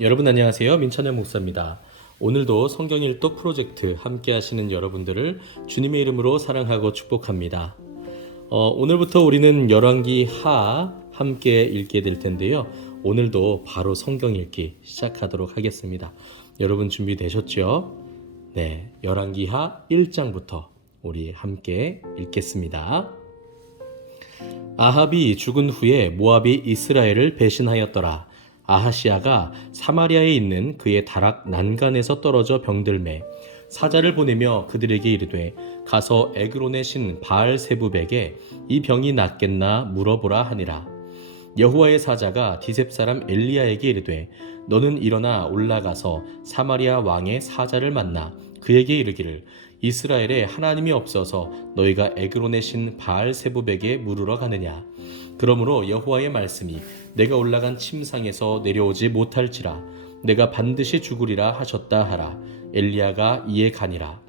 여러분 안녕하세요. 민찬현 목사입니다. 오늘도 성경 일독 프로젝트 함께 하시는 여러분들을 주님의 이름으로 사랑하고 축복합니다. 오늘부터 우리는 열왕기 하 함께 읽게 될 텐데요. 오늘도 바로 성경 읽기 시작하도록 하겠습니다. 여러분 준비되셨죠? 네, 열왕기 하 1장부터 우리 함께 읽겠습니다. 아합이 죽은 후에 모압이 이스라엘을 배신하였더라. 아하시아가 사마리아에 있는 그의 다락 난간에서 떨어져 병들매 사자를 보내며 그들에게 이르되 가서 에그론의 신 바알세붑에게 이 병이 낫겠나 물어보라 하니라. 여호와의 사자가 디셉 사람 엘리야에게 이르되 너는 일어나 올라가서 사마리아 왕의 사자를 만나 그에게 이르기를 이스라엘에 하나님이 없어서 너희가 에그론의 신 바알세붑에게 물으러 가느냐. 그러므로 여호와의 말씀이 내가 올라간 침상에서 내려오지 못할지라 내가 반드시 죽으리라 하셨다 하라. 엘리야가 이에 가니라.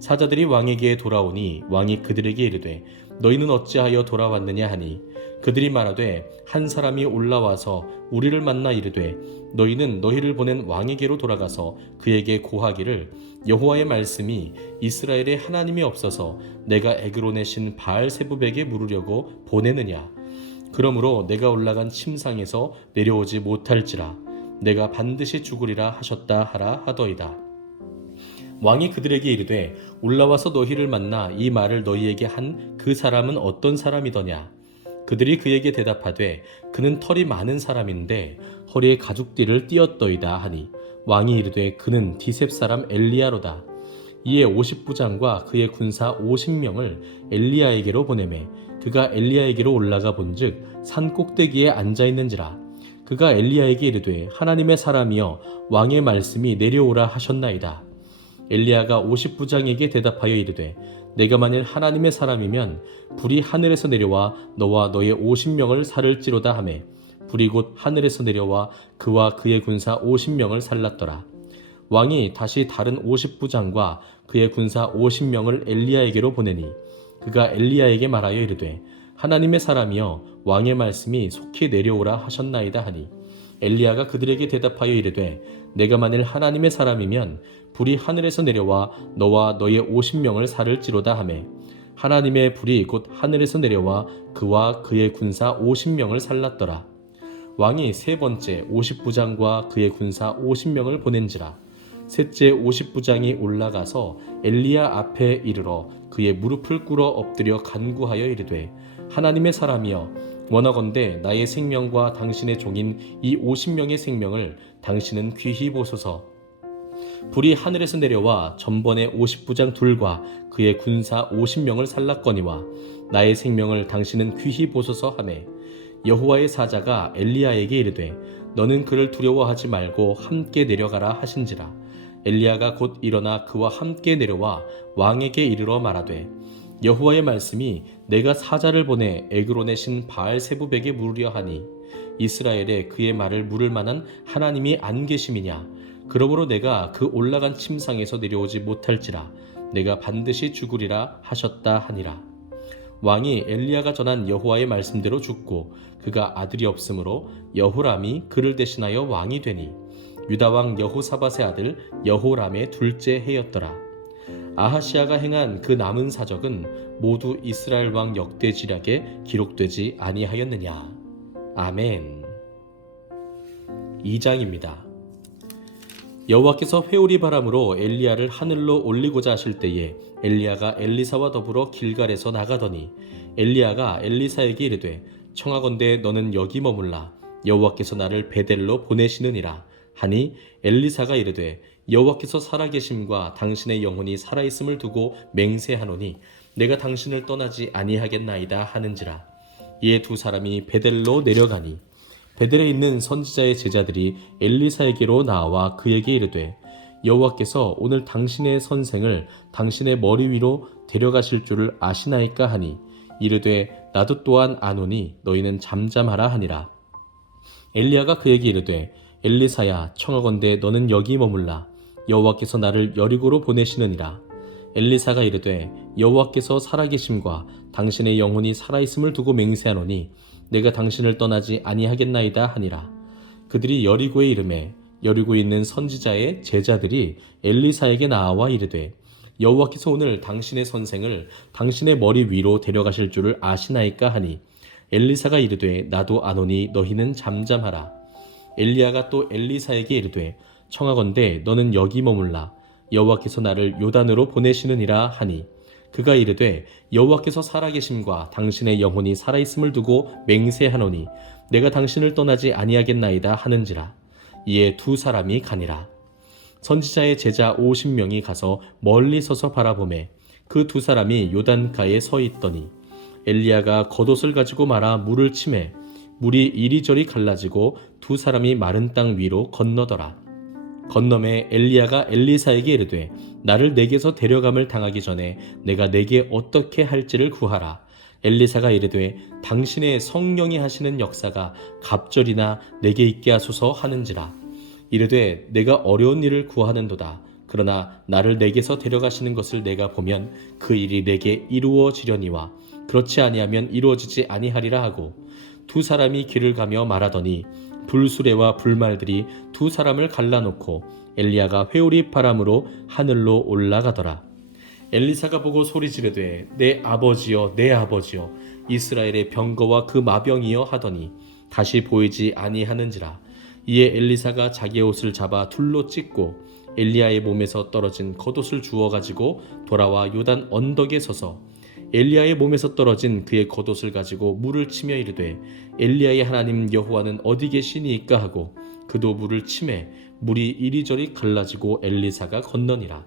사자들이 왕에게 돌아오니 왕이 그들에게 이르되 너희는 어찌하여 돌아왔느냐 하니 그들이 말하되 한 사람이 올라와서 우리를 만나 이르되 너희는 너희를 보낸 왕에게로 돌아가서 그에게 고하기를 여호와의 말씀이 이스라엘에 하나님이 없어서 내가 에그론의 신 바알세붑에게 물으려고 보내느냐. 그러므로 내가 올라간 침상에서 내려오지 못할지라 내가 반드시 죽으리라 하셨다 하라 하더이다. 왕이 그들에게 이르되 올라와서 너희를 만나 이 말을 너희에게 한 그 사람은 어떤 사람이더냐. 그들이 그에게 대답하되 그는 털이 많은 사람인데 허리에 가죽띠를 띠었더이다 하니 왕이 이르되 그는 디셉 사람 엘리야로다. 이에 50부장과 그의 군사 50명을 엘리야에게로 보내매 그가 엘리야에게로 올라가 본즉 산 꼭대기에 앉아있는지라. 그가 엘리야에게 이르되 하나님의 사람이여 왕의 말씀이 내려오라 하셨나이다. 엘리야가 50부장에게 대답하여 이르되 내가 만일 하나님의 사람이면 불이 하늘에서 내려와 너와 너의 50명을 살을지로다 하매 불이 곧 하늘에서 내려와 그와 그의 군사 50명을 살랐더라. 왕이 다시 다른 50부장과 그의 군사 50명을 엘리야에게로 보내니 그가 엘리야에게 말하여 이르되 하나님의 사람이여 왕의 말씀이 속히 내려오라 하셨나이다 하니 엘리야가 그들에게 대답하여 이르되 내가 만일 하나님의 사람이면 불이 하늘에서 내려와 너와 너의 50명을 살을지로다 하매 하나님의 불이 곧 하늘에서 내려와 그와 그의 군사 50명을 살랐더라. 왕이 세 번째 50부장과 그의 군사 50명을 보낸지라. 셋째 50부장이 올라가서 엘리야 앞에 이르러 그의 무릎을 꿇어 엎드려 간구하여 이르되 하나님의 사람이여 원하건대 나의 생명과 당신의 종인 이 50명의 생명을 당신은 귀히 보소서. 불이 하늘에서 내려와 전번에 50부장 둘과 그의 군사 50명을 살랐거니와 나의 생명을 당신은 귀히 보소서 하매 여호와의 사자가 엘리야에게 이르되 너는 그를 두려워하지 말고 함께 내려가라 하신지라. 엘리야가 곧 일어나 그와 함께 내려와 왕에게 이르러 말하되 여호와의 말씀이 내가 사자를 보내 에그론의 신 바알세붑에게 물으려 하니 이스라엘에 그의 말을 물을 만한 하나님이 안 계심이냐. 그러므로 내가 그 올라간 침상에서 내려오지 못할지라 내가 반드시 죽으리라 하셨다 하니라. 왕이 엘리야가 전한 여호와의 말씀대로 죽고 그가 아들이 없으므로 여호람이 그를 대신하여 왕이 되니 유다 왕 여호사밧의 아들 여호람의 둘째 해였더라. 아하시아가 행한 그 남은 사적은 모두 이스라엘 왕 역대지략에 기록되지 아니하였느냐. 아멘. 2장입니다. 여호와께서 회오리 바람으로 엘리야를 하늘로 올리고자 하실 때에 엘리야가 엘리사와 더불어 길갈에서 나가더니 엘리야가 엘리사에게 이르되 청하건대 너는 여기 머물라. 여호와께서 나를 베델로 보내시느니라 하니 엘리사가 이르되 여호와께서 살아계심과 당신의 영혼이 살아있음을 두고 맹세하노니 내가 당신을 떠나지 아니하겠나이다 하는지라. 이에 두 사람이 베델로 내려가니 베델에 있는 선지자의 제자들이 엘리사에게로 나와 그에게 이르되 여호와께서 오늘 당신의 선생을 당신의 머리 위로 데려가실 줄을 아시나이까 하니 이르되 나도 또한 아노니 너희는 잠잠하라 하니라. 엘리야가 그에게 이르되 엘리사야 청하건대 너는 여기 머물라. 여호와께서 나를 여리고로 보내시느니라. 엘리사가 이르되 여호와께서 살아계심과 당신의 영혼이 살아있음을 두고 맹세하노니 내가 당신을 떠나지 아니하겠나이다 하니라. 그들이 여리고에 이르매 여리고 있는 선지자의 제자들이 엘리사에게 나와 이르되 여호와께서 오늘 당신의 선생을 당신의 머리 위로 데려가실 줄을 아시나이까 하니 엘리사가 이르되 나도 아노니 너희는 잠잠하라. 엘리야가 또 엘리사에게 이르되 청하건대 너는 여기 머물라. 여호와께서 나를 요단으로 보내시느니라 하니 그가 이르되 여호와께서 살아계심과 당신의 영혼이 살아있음을 두고 맹세하노니 내가 당신을 떠나지 아니하겠나이다 하는지라. 이에 두 사람이 가니라. 선지자의 제자 50명이 가서 멀리 서서 바라보매 그 두 사람이 요단가에 서 있더니 엘리야가 겉옷을 가지고 말아 물을 치매 물이 이리저리 갈라지고 두 사람이 마른 땅 위로 건너더라. 건너매 엘리야가 엘리사에게 이르되 나를 내게서 데려감을 당하기 전에 내가 내게 어떻게 할지를 구하라. 엘리사가 이르되 당신의 성령이 하시는 역사가 갑절이나 내게 있게 하소서 하는지라. 이르되 내가 어려운 일을 구하는도다. 그러나 나를 내게서 데려가시는 것을 내가 보면 그 일이 내게 이루어지려니와 그렇지 아니하면 이루어지지 아니하리라 하고 두 사람이 길을 가며 말하더니 불수레와 불말들이 두 사람을 갈라놓고 엘리야가 회오리 바람으로 하늘로 올라가더라. 엘리사가 보고 소리 지르되 내 아버지여 내 아버지여 이스라엘의 병거와 그 마병이여 하더니 다시 보이지 아니하는지라. 이에 엘리사가 자기의 옷을 잡아 둘로 찢고 엘리야의 몸에서 떨어진 겉옷을 주워 가지고 돌아와 요단 언덕에 서서 엘리야의 몸에서 떨어진 그의 겉옷을 가지고 물을 치며 이르되 엘리야의 하나님 여호와는 어디 계시니이까 하고 그도 물을 치매 물이 이리저리 갈라지고 엘리사가 건너니라.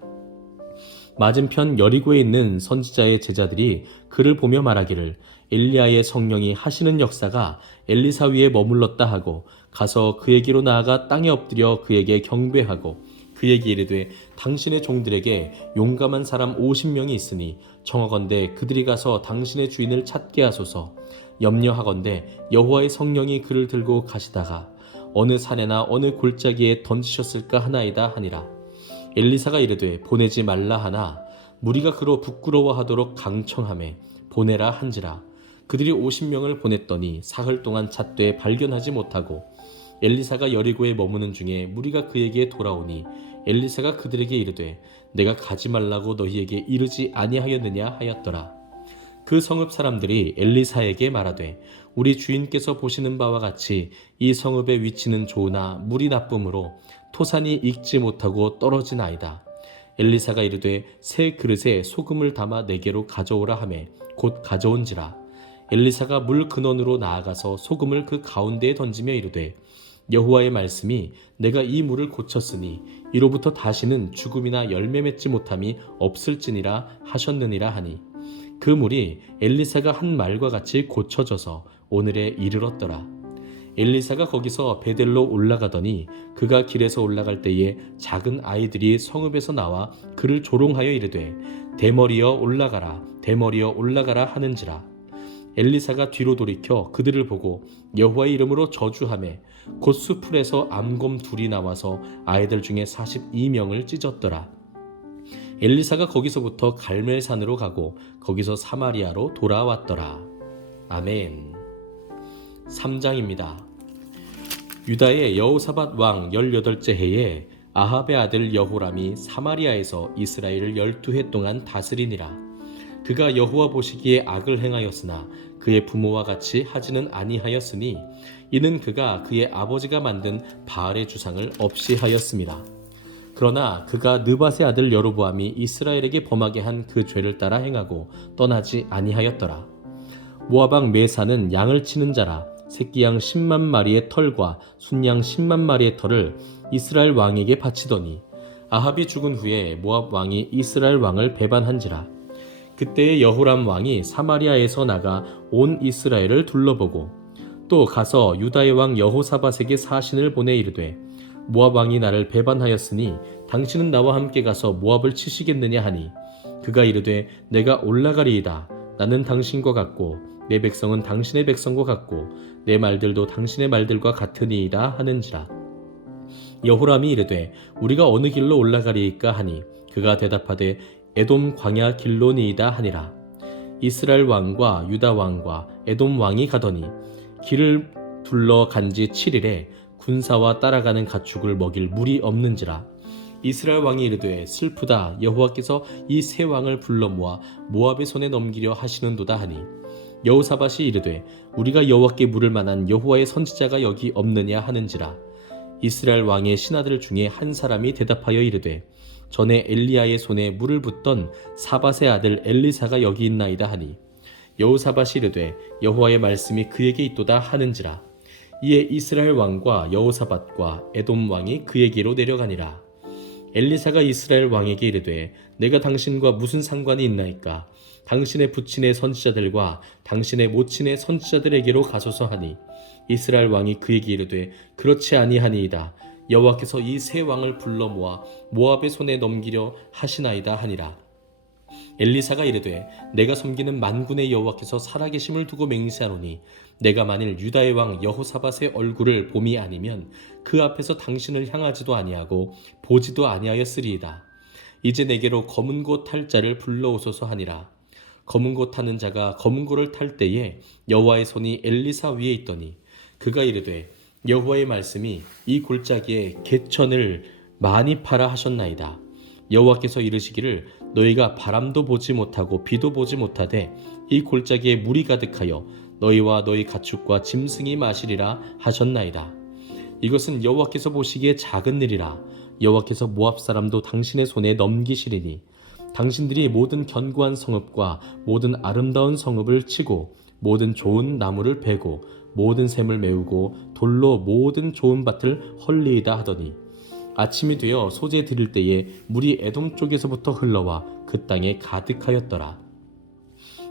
맞은편 여리고에 있는 선지자의 제자들이 그를 보며 말하기를 엘리야의 성령이 하시는 역사가 엘리사 위에 머물렀다 하고 가서 그에게로 나아가 땅에 엎드려 그에게 경배하고 그에게 이르되 당신의 종들에게 용감한 사람 50명이 있으니 청하건대 그들이 가서 당신의 주인을 찾게 하소서. 염려하건대 여호와의 성령이 그를 들고 가시다가 어느 산에나 어느 골짜기에 던지셨을까 하나이다 하니라. 엘리사가 이르되 보내지 말라 하나 무리가 그로 부끄러워하도록 강청하매 보내라 한지라. 그들이 50명을 보냈더니 사흘 동안 찾되 발견하지 못하고 엘리사가 여리고에 머무는 중에 무리가 그에게 돌아오니 엘리사가 그들에게 이르되 내가 가지 말라고 너희에게 이르지 아니하였느냐 하였더라. 그 성읍 사람들이 엘리사에게 말하되 우리 주인께서 보시는 바와 같이 이 성읍의 위치는 좋으나 물이 나쁨으로 토산이 익지 못하고 떨어지나이다. 엘리사가 이르되 새 그릇에 소금을 담아 내게로 가져오라 하매 곧 가져온지라. 엘리사가 물 근원으로 나아가서 소금을 그 가운데에 던지며 이르되 여호와의 말씀이 내가 이 물을 고쳤으니 이로부터 다시는 죽음이나 열매 맺지 못함이 없을지니라 하셨느니라 하니 그 물이 엘리사가 한 말과 같이 고쳐져서 오늘에 이르렀더라. 엘리사가 거기서 베델로 올라가더니 그가 길에서 올라갈 때에 작은 아이들이 성읍에서 나와 그를 조롱하여 이르되 대머리여 올라가라 대머리여 올라가라 하는지라. 엘리사가 뒤로 돌이켜 그들을 보고 여호와의 이름으로 저주하매 곧 수풀에서 암곰 둘이 나와서 아이들 중에 42명을 찢었더라. 엘리사가 거기서부터 갈멜산으로 가고 거기서 사마리아로 돌아왔더라. 아멘. 3장입니다. 유다의 여호사밧 왕 18째 해에 아합의 아들 여호람이 사마리아에서 이스라엘을 12해 동안 다스리니라. 그가 여호와 보시기에 악을 행하였으나 그의 부모와 같이 하지는 아니하였으니 이는 그가 그의 아버지가 만든 바알의 주상을 없이 하였습니다. 그러나 그가 느밧의 아들 여로보암이 이스라엘에게 범하게 한 그 죄를 따라 행하고 떠나지 아니하였더라. 모압 왕 메사는 양을 치는 자라 새끼양 10만 마리의 털과 순양 10만 마리의 털을 이스라엘 왕에게 바치더니 아합이 죽은 후에 모압 왕이 이스라엘 왕을 배반한지라. 그때의 여호람 왕이 사마리아에서 나가 온 이스라엘을 둘러보고 또 가서 유다의 왕 여호사밧에게 사신을 보내 이르되 모압 왕이 나를 배반하였으니 당신은 나와 함께 가서 모압을 치시겠느냐 하니 그가 이르되 내가 올라가리이다. 나는 당신과 같고 내 백성은 당신의 백성과 같고 내 말들도 당신의 말들과 같으니이다 하는지라. 여호람이 이르되 우리가 어느 길로 올라가리이까 하니 그가 대답하되 에돔 광야 길로니이다 하니라. 이스라엘 왕과 유다 왕과 에돔 왕이 가더니 길을 둘러 간지 7일에 군사와 따라가는 가축을 먹일 물이 없는지라. 이스라엘 왕이 이르되 슬프다. 여호와께서 이 세 왕을 불러 모아 모압의 손에 넘기려 하시는도다 하니 여호사밧이 이르되 우리가 여호와께 물을 만한 여호와의 선지자가 여기 없느냐 하는지라. 이스라엘 왕의 신하들 중에 한 사람이 대답하여 이르되 전에 엘리야의 손에 물을 붓던 사밧의 아들 엘리사가 여기 있나이다 하니 여호사밧이 이르되 여호와의 말씀이 그에게 있도다 하는지라. 이에 이스라엘 왕과 여호사밧과 에돔 왕이 그에게로 내려가니라. 엘리사가 이스라엘 왕에게 이르되 내가 당신과 무슨 상관이 있나이까? 당신의 부친의 선지자들과 당신의 모친의 선지자들에게로 가소서 하니 이스라엘 왕이 그에게 이르되 그렇지 아니하니이다. 여호와께서 이 세 왕을 불러 모아 모압의 손에 넘기려 하시나이다 하니라. 엘리사가 이르되 내가 섬기는 만군의 여호와께서 살아계심을 두고 맹세하노니 내가 만일 유다의 왕 여호사밧의 얼굴을 봄이 아니면 그 앞에서 당신을 향하지도 아니하고 보지도 아니하였으리이다. 이제 내게로 검은 고 탈 자를 불러오소서 하니라. 검은 고 타는 자가 검은 고를 탈 때에 여호와의 손이 엘리사 위에 있더니 그가 이르되 여호와의 말씀이 이 골짜기에 개천을 많이 팔아 하셨나이다. 여호와께서 이르시기를 너희가 바람도 보지 못하고 비도 보지 못하되 이 골짜기에 물이 가득하여 너희와 너희 가축과 짐승이 마시리라 하셨나이다. 이것은 여호와께서 보시기에 작은 일이라. 여호와께서 모압 사람도 당신의 손에 넘기시리니 당신들이 모든 견고한 성읍과 모든 아름다운 성읍을 치고 모든 좋은 나무를 베고 모든 샘을 메우고 돌로 모든 좋은 밭을 헐리이다 하더니 아침이 되어 소재 들을 때에 물이 에돔 쪽에서부터 흘러와 그 땅에 가득하였더라.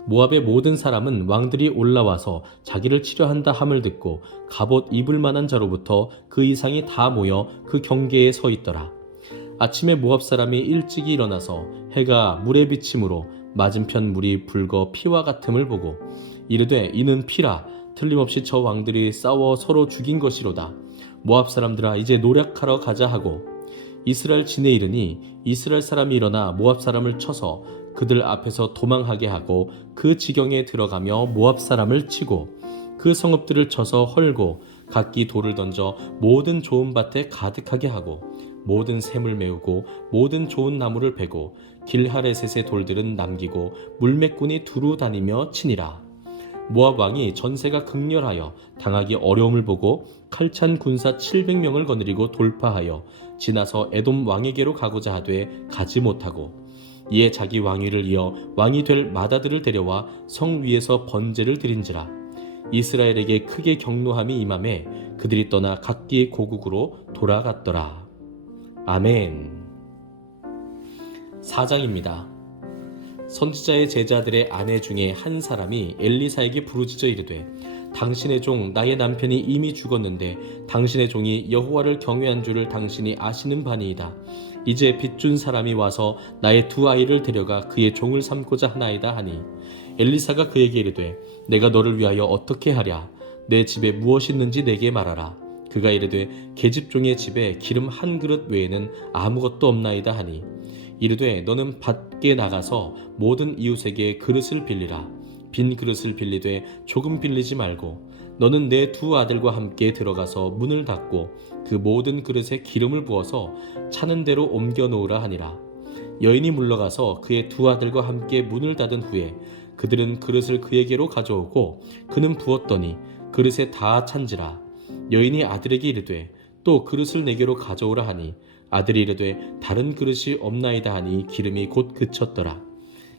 모압의 모든 사람은 왕들이 올라와서 자기를 치려한다 함을 듣고 갑옷 입을 만한 자로부터 그 이상이 다 모여 그 경계에 서 있더라. 아침에 모압 사람이 일찍이 일어나서 해가 물에 비침으로 맞은편 물이 붉어 피와 같음을 보고 이르되 이는 피라. 틀림없이 저 왕들이 싸워 서로 죽인 것이로다. 모압 사람들아 이제 노력하러 가자 하고 이스라엘 진에 이르니 이스라엘 사람이 일어나 모압 사람을 쳐서 그들 앞에서 도망하게 하고 그 지경에 들어가며 모압 사람을 치고 그 성읍들을 쳐서 헐고 각기 돌을 던져 모든 좋은 밭에 가득하게 하고 모든 샘을 메우고 모든 좋은 나무를 베고 길하레셋의 돌들은 남기고 물매꾼이 두루 다니며 치니라. 모압 왕이 전세가 극렬하여 당하기 어려움을 보고 칼찬 군사 700명을 거느리고 돌파하여 지나서 에돔 왕에게로 가고자 하되 가지 못하고 이에 자기 왕위를 이어 왕이 될 마다들을 데려와 성 위에서 번제를 드린지라. 이스라엘에게 크게 경노함이 임함에 그들이 떠나 각기 고국으로 돌아갔더라. 아멘. 4장입니다. 선지자의 제자들의 아내 중에 한 사람이 엘리사에게 부르짖어 이르되 당신의 종 나의 남편이 이미 죽었는데 당신의 종이 여호와를 경외한 줄을 당신이 아시는 바니이다. 이제 빚준 사람이 와서 나의 두 아이를 데려가 그의 종을 삼고자 하나이다 하니 엘리사가 그에게 이르되 내가 너를 위하여 어떻게 하랴. 내 집에 무엇이 있는지 내게 말하라. 그가 이르되 계집종의 집에 기름 한 그릇 외에는 아무것도 없나이다 하니 이르되 너는 밖에 나가서 모든 이웃에게 그릇을 빌리라. 빈 그릇을 빌리되 조금 빌리지 말고 너는 내 두 아들과 함께 들어가서 문을 닫고 그 모든 그릇에 기름을 부어서 차는 대로 옮겨 놓으라 하니라. 여인이 물러가서 그의 두 아들과 함께 문을 닫은 후에 그들은 그릇을 그에게로 가져오고 그는 부었더니 그릇에 다 찬지라. 여인이 아들에게 이르되 또 그릇을 내게로 가져오라 하니 아들이 이르되 다른 그릇이 없나이다 하니 기름이 곧 그쳤더라.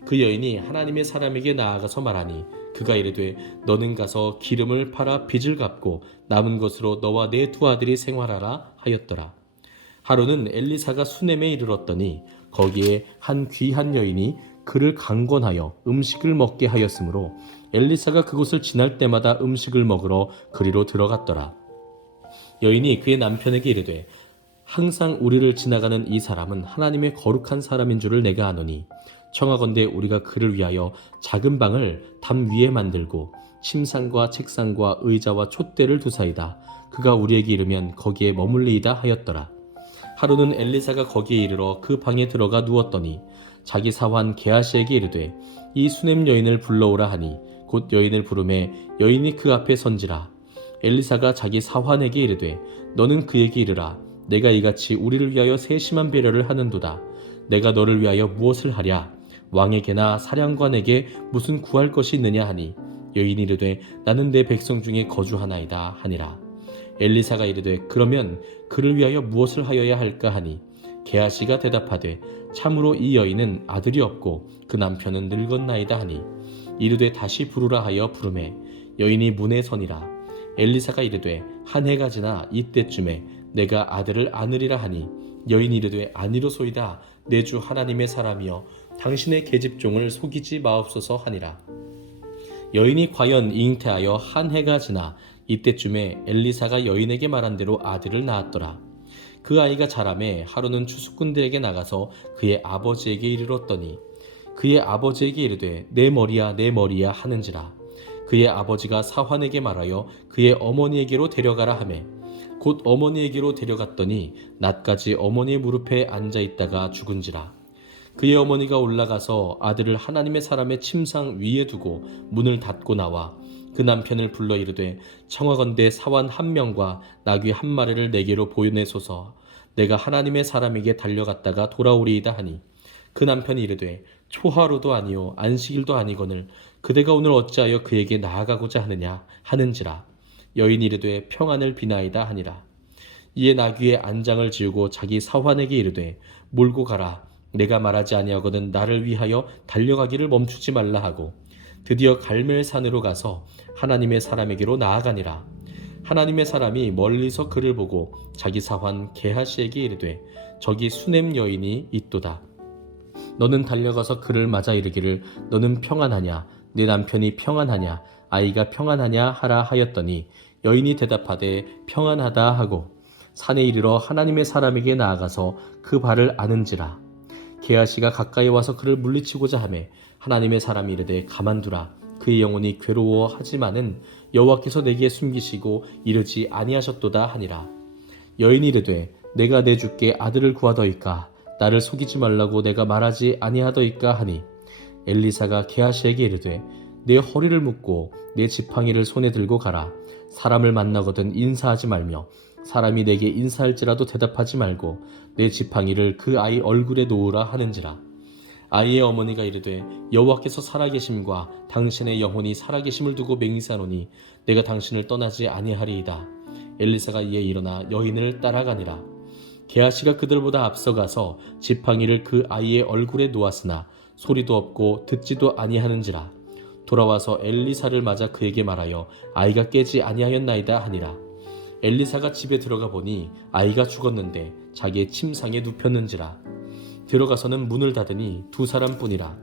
그 여인이 하나님의 사람에게 나아가서 말하니 그가 이르되 너는 가서 기름을 팔아 빚을 갚고 남은 것으로 너와 내 두 아들이 생활하라 하였더라. 하루는 엘리사가 수넴에 이르렀더니 거기에 한 귀한 여인이 그를 강권하여 음식을 먹게 하였으므로 엘리사가 그곳을 지날 때마다 음식을 먹으러 그리로 들어갔더라. 여인이 그의 남편에게 이르되 항상 우리를 지나가는 이 사람은 하나님의 거룩한 사람인 줄을 내가 아노니 청하건대 우리가 그를 위하여 작은 방을 담 위에 만들고 침상과 책상과 의자와 촛대를 두사이다. 그가 우리에게 이르면 거기에 머물리이다 하였더라. 하루는 엘리사가 거기에 이르러 그 방에 들어가 누웠더니 자기 사환 게하시에게 이르되 이 수넴 여인을 불러오라 하니 곧 여인을 부르매 여인이 그 앞에 선지라. 엘리사가 자기 사환에게 이르되 너는 그에게 이르라. 내가 이같이 우리를 위하여 세심한 배려를 하는도다. 내가 너를 위하여 무엇을 하랴? 왕에게나 사령관에게 무슨 구할 것이 있느냐 하니 여인이 이르되 나는 내 백성 중에 거주하나이다 하니라. 엘리사가 이르되 그러면 그를 위하여 무엇을 하여야 할까 하니 게하시가 대답하되 참으로 이 여인은 아들이 없고 그 남편은 늙었나이다 하니 이르되 다시 부르라 하여 부르매 여인이 문에 서니라. 엘리사가 이르되 한 해가 지나 이때쯤에 내가 아들을 안으리라 하니 여인이 이르되 아니로소이다. 내 주 하나님의 사람이여 당신의 계집종을 속이지 마옵소서 하니라. 여인이 과연 잉태하여 한 해가 지나 이때쯤에 엘리사가 여인에게 말한 대로 아들을 낳았더라. 그 아이가 자라매 하루는 추수꾼들에게 나가서 그의 아버지에게 이르렀더니 그의 아버지에게 이르되 내 머리야 내 머리야 하는지라. 그의 아버지가 사환에게 말하여 그의 어머니에게로 데려가라 하매 곧 어머니에게로 데려갔더니 낮까지 어머니의 무릎에 앉아있다가 죽은지라. 그의 어머니가 올라가서 아들을 하나님의 사람의 침상 위에 두고 문을 닫고 나와 그 남편을 불러 이르되 청하건대 사환 한 명과 나귀 한 마리를 내게로 보내소서. 내가 하나님의 사람에게 달려갔다가 돌아오리이다 하니 그 남편이 이르되 초하루도 아니요 안식일도 아니거늘 그대가 오늘 어찌하여 그에게 나아가고자 하느냐 하는지라. 여인이 이르되 평안을 비나이다 하니라. 이에 나귀의 안장을 지우고 자기 사환에게 이르되 몰고 가라. 내가 말하지 아니하거든 나를 위하여 달려가기를 멈추지 말라 하고 드디어 갈멜산으로 가서 하나님의 사람에게로 나아가니라. 하나님의 사람이 멀리서 그를 보고 자기 사환 게하시에게 이르되 저기 수넴 여인이 있도다. 너는 달려가서 그를 맞아 이르기를 너는 평안하냐 내 남편이 평안하냐 아이가 평안하냐 하라 하였더니 여인이 대답하되 평안하다 하고 산에 이르러 하나님의 사람에게 나아가서 그 발을 아는지라. 게하시가 가까이 와서 그를 물리치고자 하매 하나님의 사람이 이르되 가만두라. 그의 영혼이 괴로워하지만은 여호와께서 내게 숨기시고 이르지 아니하셨도다 하니라. 여인이 이르되 내가 내 주께 아들을 구하더이까 나를 속이지 말라고 내가 말하지 아니하더이까 하니 엘리사가 게하시에게 이르되 내 허리를 묶고 내 지팡이를 손에 들고 가라. 사람을 만나거든 인사하지 말며 사람이 내게 인사할지라도 대답하지 말고 내 지팡이를 그 아이 얼굴에 놓으라 하는지라. 아이의 어머니가 이르되 여호와께서 살아계심과 당신의 영혼이 살아계심을 두고 맹세하노니 내가 당신을 떠나지 아니하리이다. 엘리사가 이에 일어나 여인을 따라가니라. 게하시가 그들보다 앞서가서 지팡이를 그 아이의 얼굴에 놓았으나 소리도 없고 듣지도 아니하는지라. 돌아와서 엘리사를 맞아 그에게 말하여 아이가 깨지 아니하였나이다 하니라. 엘리사가 집에 들어가 보니 아이가 죽었는데 자기의 침상에 눕혔는지라. 들어가서는 문을 닫으니 두 사람뿐이라.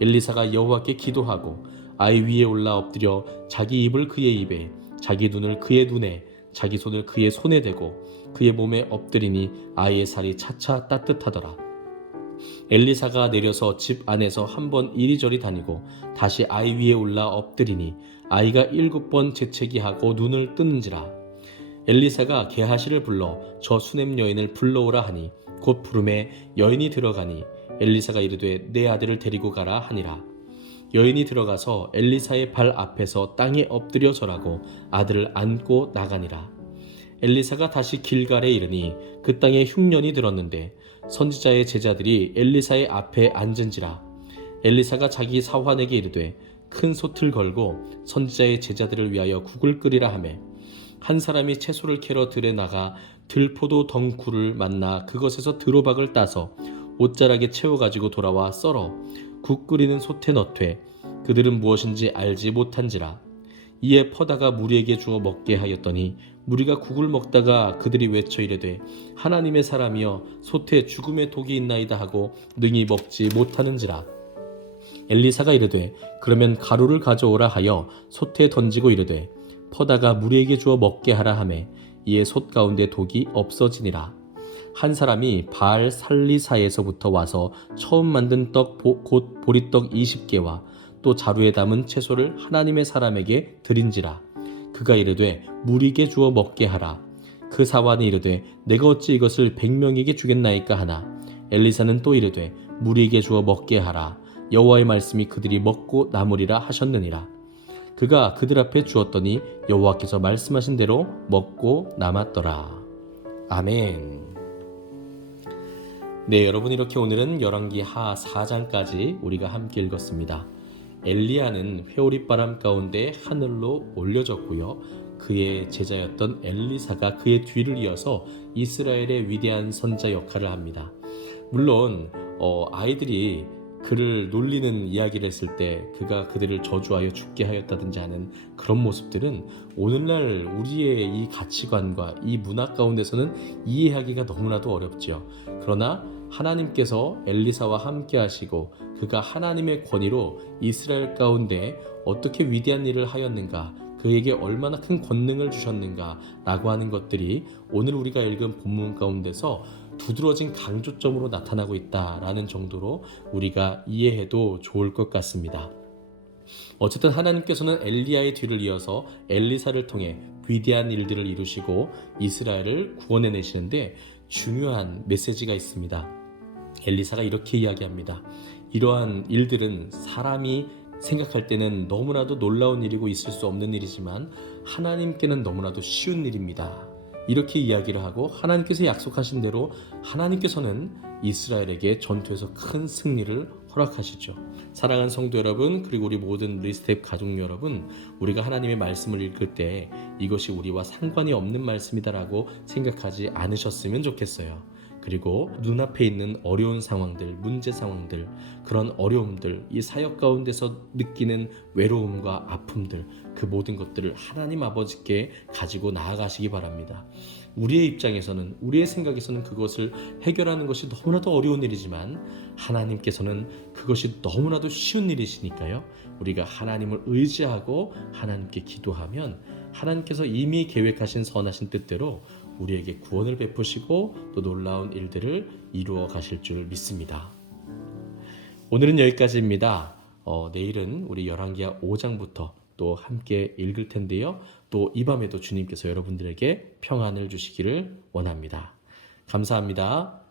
엘리사가 여호와께 기도하고 아이 위에 올라 엎드려 자기 입을 그의 입에 자기 눈을 그의 눈에 자기 손을 그의 손에 대고 그의 몸에 엎드리니 아이의 살이 차차 따뜻하더라. 엘리사가 내려서 집 안에서 한번 이리저리 다니고 다시 아이 위에 올라 엎드리니 아이가 7번 재채기하고 눈을 뜨는지라. 엘리사가 게하시를 불러 저 수넴 여인을 불러오라 하니 곧 부름에 여인이 들어가니 엘리사가 이르되 내 아들을 데리고 가라 하니라. 여인이 들어가서 엘리사의 발 앞에서 땅에 엎드려 절하고 아들을 안고 나가니라. 엘리사가 다시 길갈에 이르니 그 땅에 흉년이 들었는데 선지자의 제자들이 엘리사의 앞에 앉은지라. 엘리사가 자기 사환에게 이르되 큰 솥을 걸고 선지자의 제자들을 위하여 국을 끓이라 하매 한 사람이 채소를 캐러 들에 나가 들포도 덩굴을 만나 그것에서 드로박을 따서 옷자락에 채워가지고 돌아와 썰어 국 끓이는 솥에 넣되 그들은 무엇인지 알지 못한지라. 이에 퍼다가 무리에게 주어 먹게 하였더니 무리가 국을 먹다가 그들이 외쳐 이르되 하나님의 사람이여 솥에 죽음의 독이 있나이다 하고 능히 먹지 못하는지라. 엘리사가 이르되 그러면 가루를 가져오라 하여 솥에 던지고 이르되 퍼다가 무리에게 주어 먹게 하라 하매 이에 솥 가운데 독이 없어지니라. 한 사람이 바알 살리사에서부터 와서 처음 만든 떡 곧 보리떡 20개와 또 자루에 담은 채소를 하나님의 사람에게 드린지라. 그가 이르되 무리에게 주어 먹게 하라. 그 사환이 이르되 내가 어찌 이것을 100명에게 주겠나이까 하나 엘리사는 또 이르되 무리에게 주어 먹게 하라. 여호와의 말씀이 그들이 먹고 남으리라 하셨느니라. 그가 그들 앞에 주었더니 여호와께서 말씀하신 대로 먹고 남았더라. 아멘. 네, 여러분, 이렇게 오늘은 열왕기하 4장까지 우리가 함께 읽었습니다. 엘리야는 회오리바람 가운데 하늘로 올려졌고요. 그의 제자였던 엘리사가 그의 뒤를 이어서 이스라엘의 위대한 선자 역할을 합니다. 물론 아이들이 그를 놀리는 이야기를 했을 때 그가 그들을 저주하여 죽게 하였다든지 하는 그런 모습들은 오늘날 우리의 이 가치관과 이 문화 가운데서는 이해하기가 너무나도 어렵죠. 그러나 하나님께서 엘리사와 함께 하시고 그가 하나님의 권위로 이스라엘 가운데 어떻게 위대한 일을 하였는가, 그에게 얼마나 큰 권능을 주셨는가 라고 하는 것들이 오늘 우리가 읽은 본문 가운데서 두드러진 강조점으로 나타나고 있다라는 정도로 우리가 이해해도 좋을 것 같습니다. 어쨌든 하나님께서는 엘리야의 뒤를 이어서 엘리사를 통해 위대한 일들을 이루시고 이스라엘을 구원해내시는데 중요한 메시지가 있습니다. 엘리사가 이렇게 이야기합니다. 이러한 일들은 사람이 생각할 때는 너무나도 놀라운 일이고 있을 수 없는 일이지만 하나님께는 너무나도 쉬운 일입니다. 이렇게 이야기를 하고 하나님께서 약속하신 대로 하나님께서는 이스라엘에게 전투에서 큰 승리를 허락하시죠. 사랑하는 성도 여러분, 그리고 우리 모든 리스텝 가족 여러분, 우리가 하나님의 말씀을 읽을 때 이것이 우리와 상관이 없는 말씀이다라고 생각하지 않으셨으면 좋겠어요. 그리고 눈앞에 있는 어려운 상황들, 문제 상황들, 그런 어려움들, 이 사역 가운데서 느끼는 외로움과 아픔들, 그 모든 것들을 하나님 아버지께 가지고 나아가시기 바랍니다. 우리의 입장에서는, 우리의 생각에서는 그것을 해결하는 것이 너무나도 어려운 일이지만 하나님께서는 그것이 너무나도 쉬운 일이시니까요. 우리가 하나님을 의지하고 하나님께 기도하면 하나님께서 이미 계획하신 선하신 뜻대로 우리에게 구원을 베푸시고 또 놀라운 일들을 이루어 가실 줄 믿습니다. 오늘은 여기까지입니다. 내일은 우리 열왕기하 5장부터 또 함께 읽을 텐데요. 또 이 밤에도 주님께서 여러분들에게 평안을 주시기를 원합니다. 감사합니다.